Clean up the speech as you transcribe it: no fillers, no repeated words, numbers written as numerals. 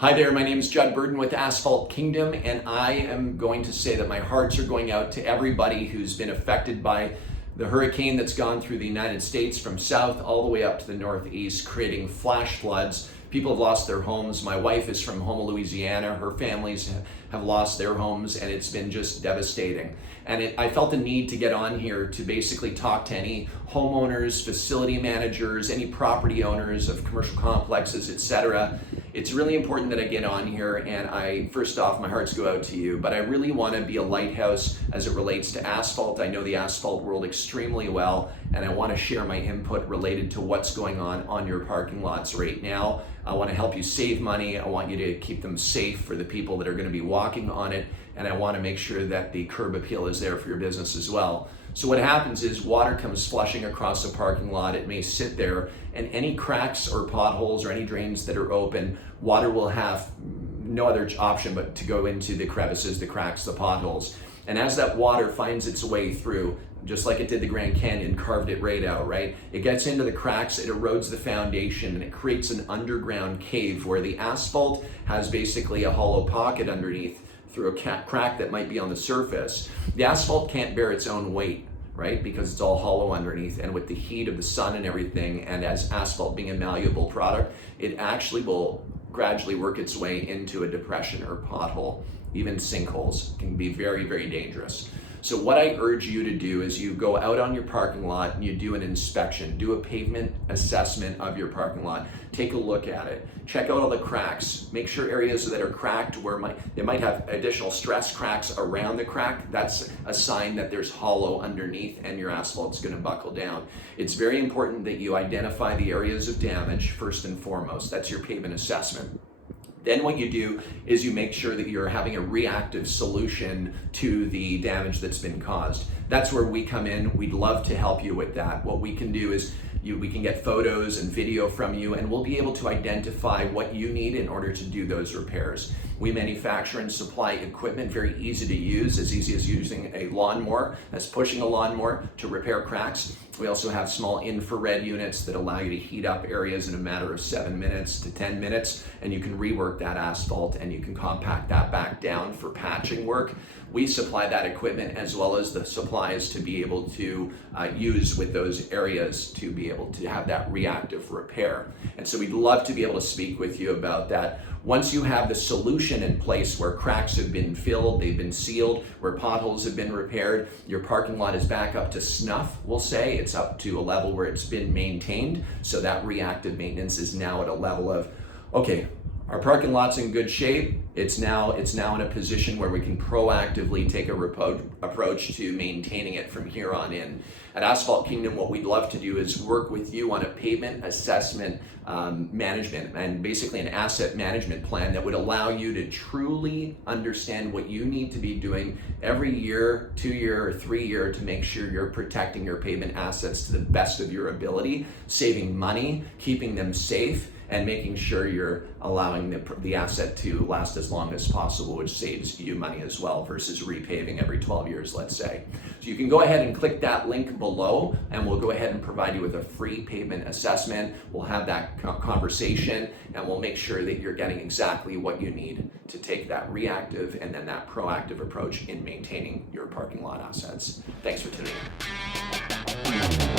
Hi there, my name is Judd with Asphalt Kingdom, and I am going to say that my hearts are going out to everybody who's been affected by the hurricane that's gone through the United States from south all the way up to the northeast, creating flash floods. People have lost their homes. My wife is from Houma, Louisiana. Her families have lost their homes, and it's been just devastating. And I felt the need to get on here to basically talk to any homeowners, facility managers, any property owners of commercial complexes, etc. It's really important that I get on here, and first off, my hearts go out to you, but I really want to be a lighthouse as it relates to asphalt. I know the asphalt world extremely well, and I want to share my input related to what's going on your parking lots right now. I want to help you save money. I want you to keep them safe for the people that are going to be walking on it, and I want to make sure that the curb appeal is there for your business as well. So what happens is water comes flushing across the parking lot. It may sit there, and any cracks or potholes or any drains that are open, water will have no other option but to go into the crevices, the cracks, the potholes. And as that water finds its way through, just like it did the Grand Canyon, carved it right out, right? It gets into the cracks, it erodes the foundation, and it creates an underground cave where the asphalt has basically a hollow pocket underneath through a crack that might be on the surface. The asphalt can't bear its own weight, right? Because it's all hollow underneath, and with the heat of the sun and everything, and as asphalt being a malleable product, it actually will gradually work its way into a depression or pothole. Even sinkholes can be very, very dangerous. So what I urge you to do is you go out on your parking lot and you do an inspection, do a pavement assessment of your parking lot, take a look at it, check out all the cracks, make sure areas that are cracked where they might have additional stress cracks around the crack. That's a sign that there's hollow underneath and your asphalt's going to buckle down. It's very important that you identify the areas of damage first and foremost. That's your pavement assessment. Then what you do is you make sure that you're having a reactive solution to the damage that's been caused. That's where we come in. We'd love to help you with that. What we can do is we can get photos and video from you, and we'll be able to identify what you need in order to do those repairs. We manufacture and supply equipment, very easy to use, as easy as using a lawnmower, as pushing a lawnmower to repair cracks. We also have small infrared units that allow you to heat up areas in a matter of 7 minutes to 10 minutes, and you can rework that asphalt and you can compact that back down for patching work. We supply that equipment as well as the supplies to be able to use with those areas to be able to have that reactive repair. And so we'd love to be able to speak with you about that. Once you have the solution in place where cracks have been filled, they've been sealed, where potholes have been repaired, your parking lot is back up to snuff, we'll say. It's up to a level where it's been maintained. So that reactive maintenance is now at a level of, okay, our parking lot's in good shape. It's now in a position where we can proactively take a approach to maintaining it from here on in. At Asphalt Kingdom, what we'd love to do is work with you on a pavement assessment management and basically an asset management plan that would allow you to truly understand what you need to be doing every year, 2 year, or 3 year to make sure you're protecting your pavement assets to the best of your ability, saving money, keeping them safe, and making sure you're allowing the asset to last as long as possible, which saves you money as well versus repaving every 12 years, let's say. So you can go ahead and click that link below, and we'll go ahead and provide you with a free pavement assessment. We'll have that conversation, and we'll make sure that you're getting exactly what you need to take that reactive and then that proactive approach in maintaining your parking lot assets. Thanks for tuning in.